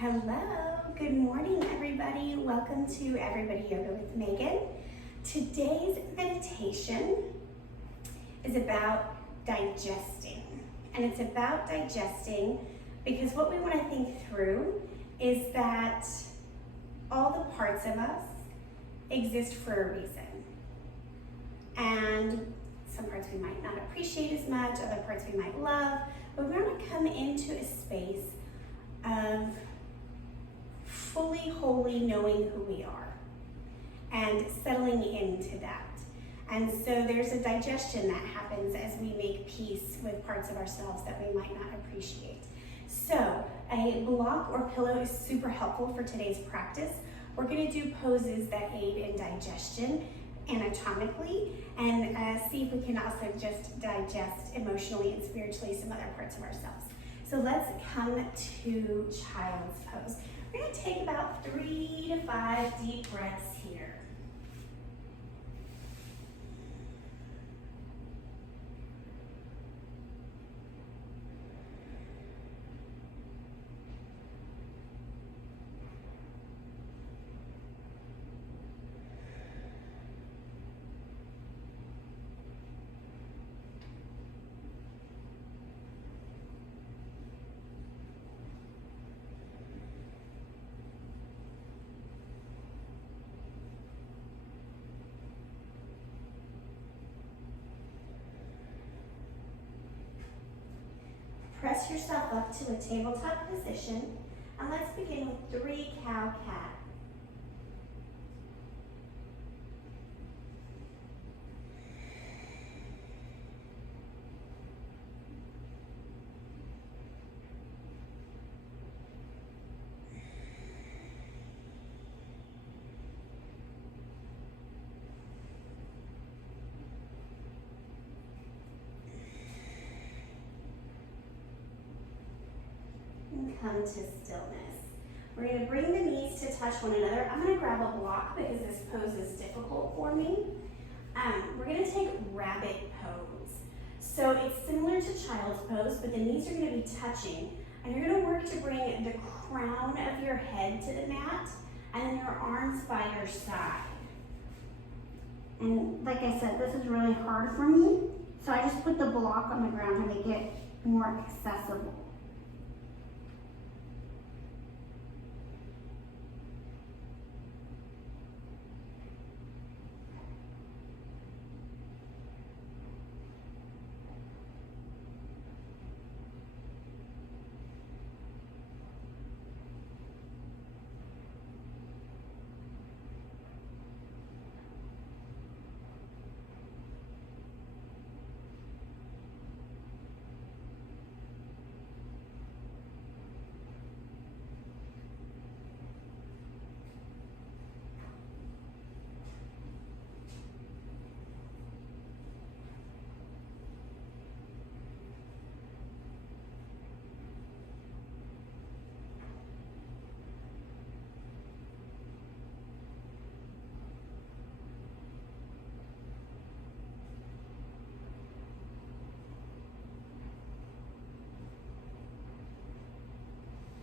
Hello, good morning everybody. Welcome to Everybody Yoga with Megan. Today's meditation is about digesting. And it's about digesting because what we want to think through is that all the parts of us exist for a reason. And some parts we might not appreciate as much, other parts we might love, but we want to come into a space of fully, wholly knowing who we are and settling into that. And so there's a digestion that happens as we make peace with parts of ourselves that we might not appreciate. So a block or pillow is super helpful for today's practice. We're going to do poses that aid in digestion anatomically and see if we can also just digest emotionally and spiritually some other parts of ourselves. So let's come to child's pose. We're going to take about 3 to 5 deep breaths here. Press yourself up to a tabletop position, and let's begin with 3 cow-cat. Come to stillness. We're going to bring the knees to touch one another. I'm going to grab a block because this pose is difficult for me. We're going to take rabbit pose. So it's similar to child's pose, but the knees are going to be touching. And you're going to work to bring the crown of your head to the mat and then your arms by your side. And like I said, this is really hard for me. So I just put the block on the ground to make it more accessible.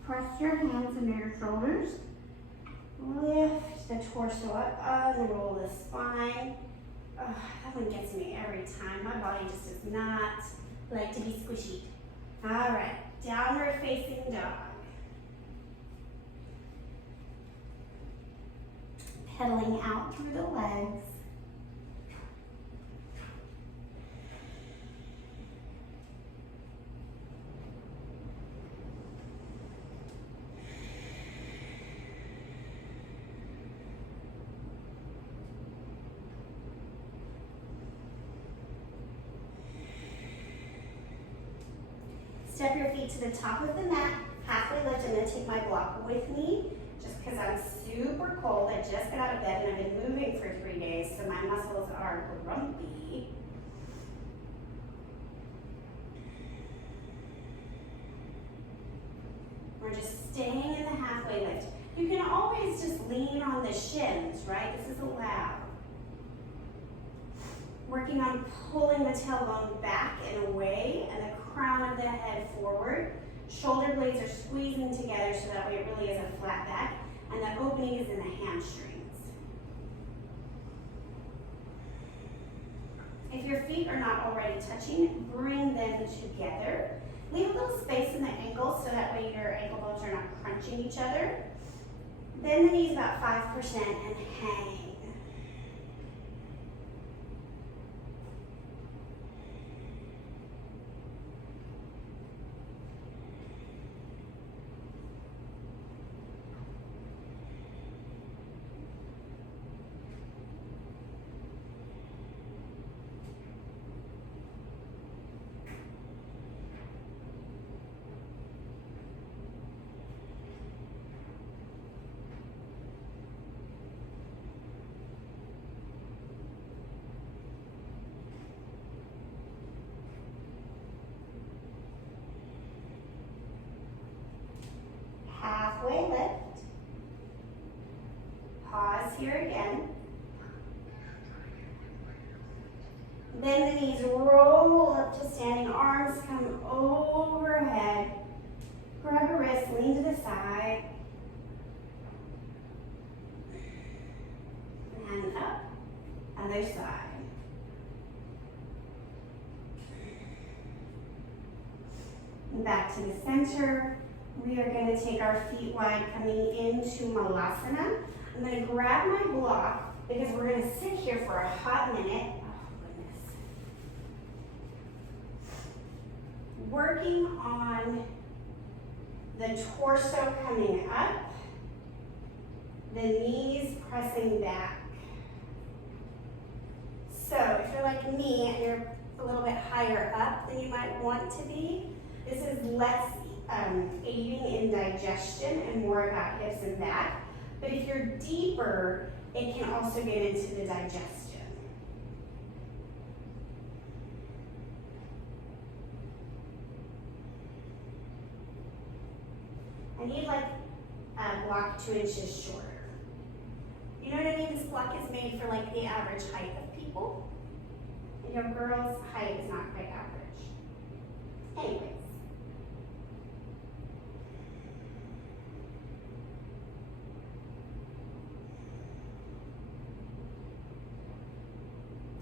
Press your hands under your shoulders. Lift the torso up, unroll the spine. Oh, that one gets me every time. My body just does not like to be squishy. All right, downward facing dog. Pedaling out through the legs. Step your feet to the top of the mat, halfway lift. I'm going to take my block with me just because I'm super cold. I just got out of bed and I've been moving for 3 days, so my muscles are grumpy. We're just staying in the halfway lift. You can always just lean on the shins, right? This is allowed. Working on pulling the tailbone back and away and the crown of the head forward. Shoulder blades are squeezing together so that way it really is a flat back, and the opening is in the hamstrings. If your feet are not already touching, bring them together. Leave a little space in the ankles so that way your ankle bones are not crunching each other. Bend the knees about 5% and hang. Halfway lift. Pause here again. Bend the knees, roll up to standing, arms come overhead. Grab a wrist, lean to the side. And up, other side. And back to the center. We are going to take our feet wide coming into Malasana. I'm going to grab my block because we're going to sit here for a hot minute. Oh, goodness. Working on the torso coming up, the knees pressing back. So if you're like me and you're a little bit higher up than you might want to be, this is less aiding in digestion and more about hips and back. But if you're deeper, it can also get into the digestion. I need like a block 2 inches shorter. You know what I mean? This block is made for like the average height of people. And your girl's height is not quite average. Anyways.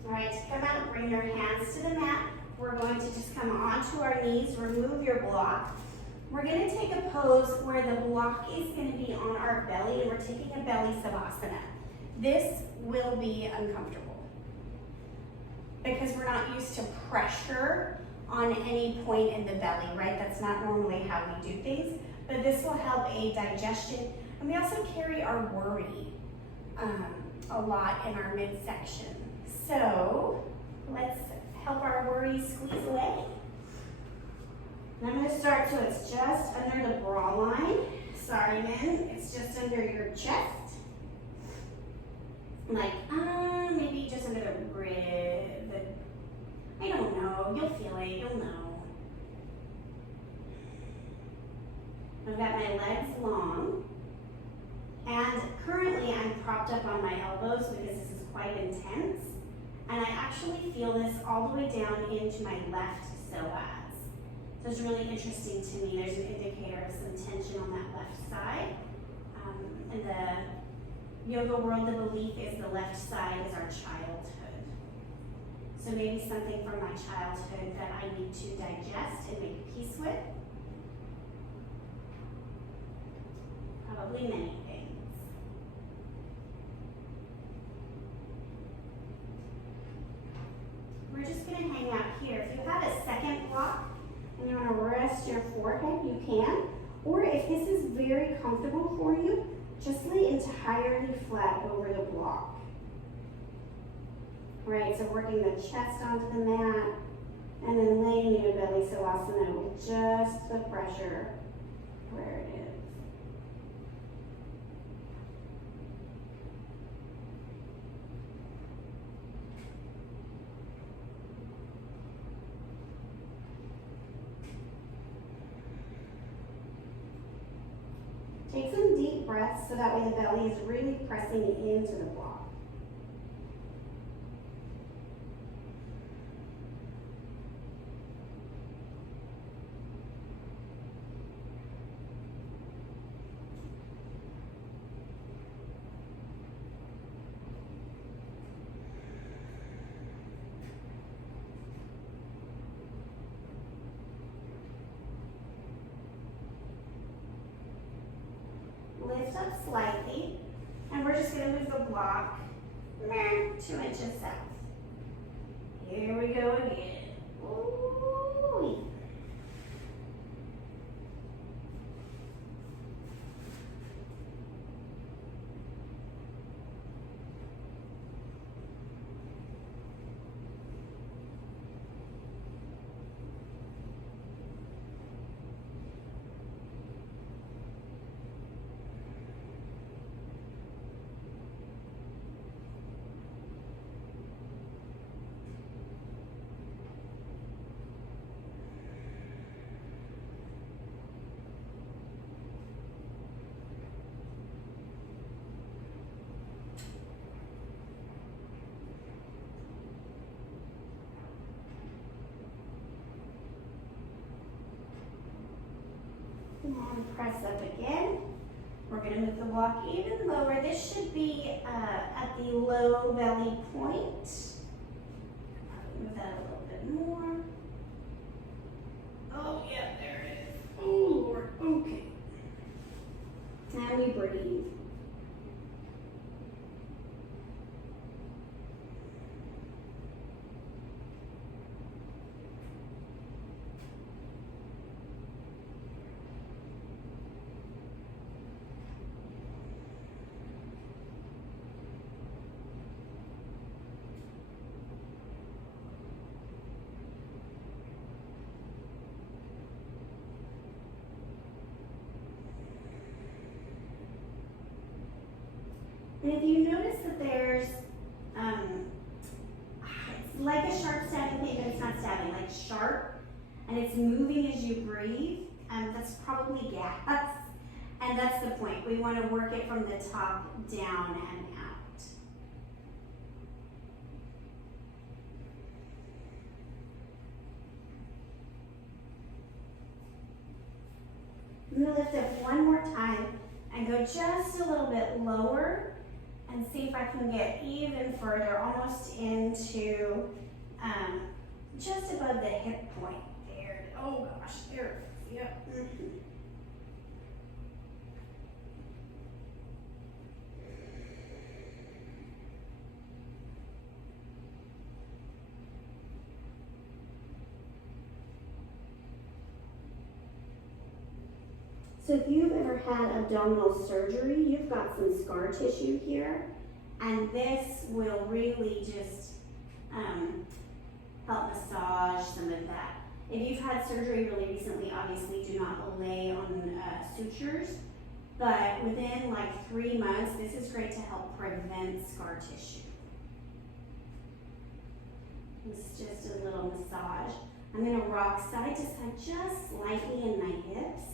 All right, to come out, bring your hands to the mat. We're going to just come onto our knees, remove your block. We're going to take a pose where the block is going to be on our belly, and we're taking a belly savasana. This will be uncomfortable because we're not used to pressure on any point in the belly, right? That's not normally how we do things, but this will help aid digestion. And we also carry our worry a lot in our midsection. So let's help our worry squeeze away. And I'm going to start so it's just under the bra line. Sorry, men, it's just under your chest. Like, maybe just under the rib. I don't know. You'll feel it. You'll know. I've got my legs long. And currently I'm propped up on my elbows because this is quite intense. And I actually feel this all the way down into my left psoas. So it's really interesting to me. There's an indicator of some tension on that left side. In the yoga world, the belief is the left side is our childhood. So maybe something from my childhood that I need to digest and make peace with. Probably many things. We're just going to hang out here. If you have a second block and you want to rest your forehead, you can. Or if this is very comfortable for you, just lay entirely flat over the block. Right, so working the chest onto the mat and then laying in a belly savasana with just the pressure where it is. Take some deep breaths so that way the belly is really pressing into the block. lift up slightly, and we're just gonna move the block 2 inches south. Here we go again. Ooh. And press up again. We're going to move the block even lower. This should be at the low belly point. Move that a little bit more. Oh, yeah, there it is. Oh, Lord. Okay. And we breathe. And if you notice that there's, it's like a sharp stabbing pain, but it's not stabbing, like sharp, and it's moving as you breathe, that's probably gas. And that's the point. We want to work it from the top down and out. I'm going to lift up one more time and go just a little bit lower and see if I can get even further, almost into just above the hip point there. Oh gosh, there. Yep. So if you've ever had abdominal surgery, you've got some scar tissue here, and this will really just help massage some of that. If you've had surgery really recently, obviously do not lay on sutures, but within like 3 months, this is great to help prevent scar tissue. It's just a little massage. I'm gonna rock side to side just slightly in my hips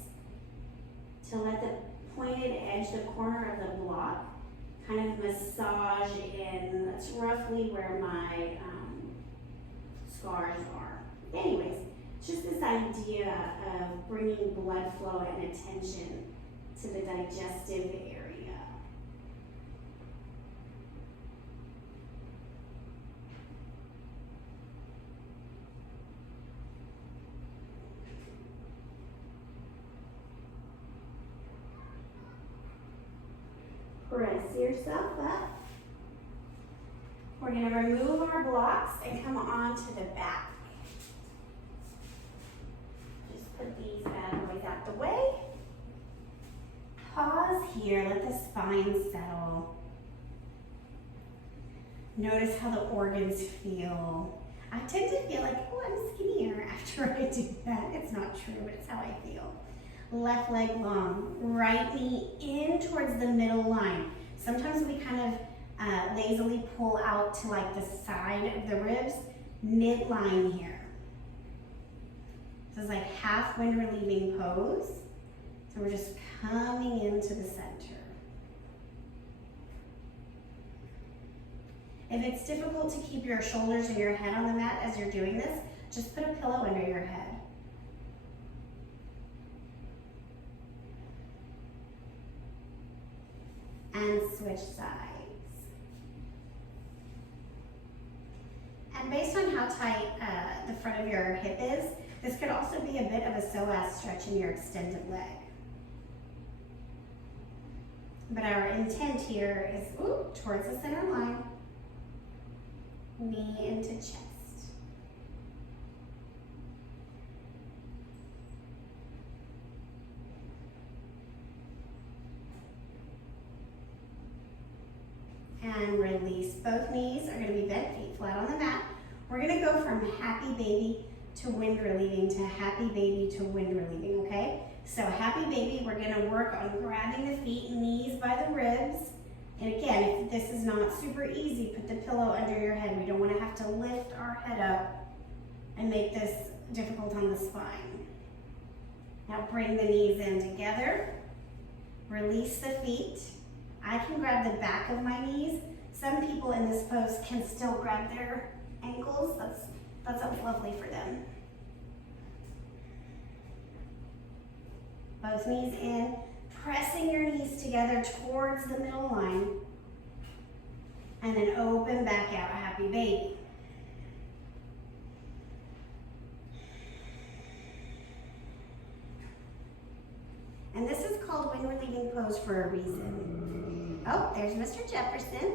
to let the pointed edge, the corner of the block, kind of massage in. That's roughly where my scars are. Anyways, just this idea of bringing blood flow and attention to the digestive area. Press yourself up. We're going to remove our blocks and come on to the back. Just put these bad boys out the way. Pause here, let the spine settle. Notice how the organs feel. I tend to feel like, oh, I'm skinnier after I do that. It's not true, but it's how I feel. Left leg long, right knee in towards the middle line. Sometimes we kind of lazily pull out to like the side of the ribs, midline here. This is like half wind relieving pose. So we're just coming into the center. If it's difficult to keep your shoulders and your head on the mat as you're doing this, just put a pillow under your head. And switch sides. And based on how tight the front of your hip is, this could also be a bit of a psoas stretch in your extended leg. But our intent here is towards the center line, knee into chest. And release. Both knees are going to be bent, feet flat on the mat. We're going to go from happy baby to wind relieving to happy baby to wind relieving, okay? So happy baby, we're going to work on grabbing the feet, knees by the ribs. And again, if this is not super easy, put the pillow under your head. We don't want to have to lift our head up and make this difficult on the spine. Now bring the knees in together. Release the feet. I can grab the back of my knees. Some people in this pose can still grab their ankles. That's lovely for them. Both knees in, pressing your knees together towards the middle line, and then open back out, happy baby. And this is called wind relieving pose for a reason. Oh, there's Mr. Jefferson.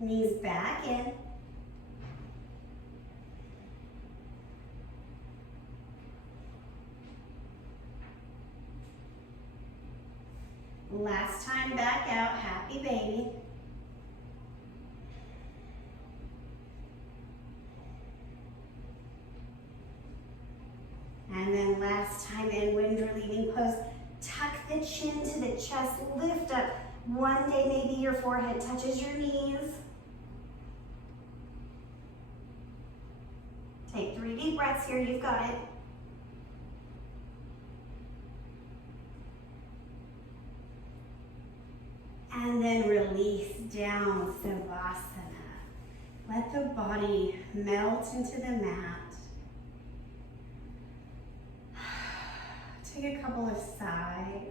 Knees back in. Last time back out, happy baby. And then last time in wind relieving pose, tuck the chin to the chest, lift up. One day maybe your forehead touches your knees. Take 3 deep breaths here, you've got it. And then release down, Savasana. Let the body melt into the mat. Take a couple of sighs.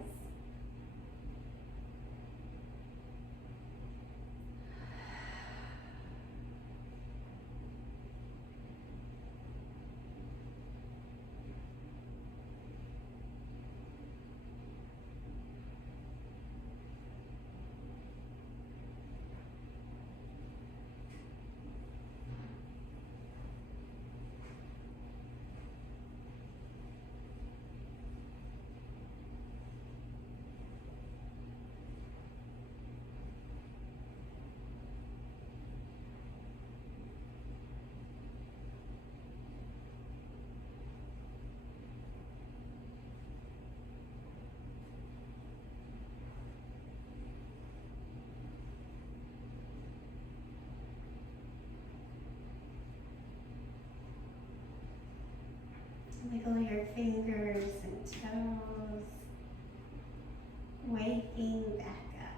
Wiggle your fingers and toes, waking back up.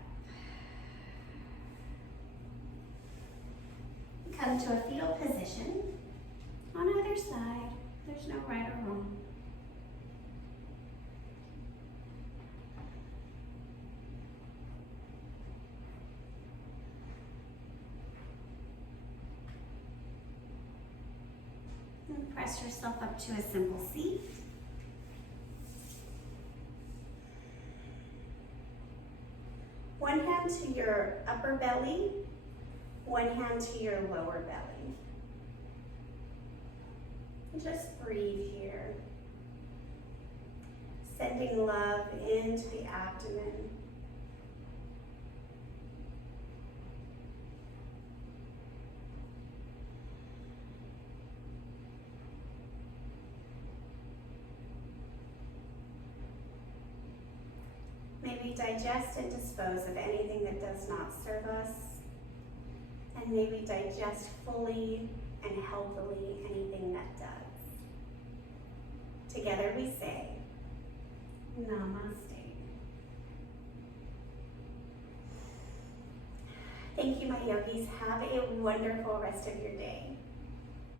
Come to a fetal position on either side. There's no right or wrong. And press yourself up to a simple seat. One hand to your upper belly, one hand to your lower belly. Just breathe here. Sending love into the abdomen. Maybe digest and dispose of anything that does not serve us. And maybe digest fully and healthily anything that does. Together we say, Namaste. Thank you, my yogis. Have a wonderful rest of your day.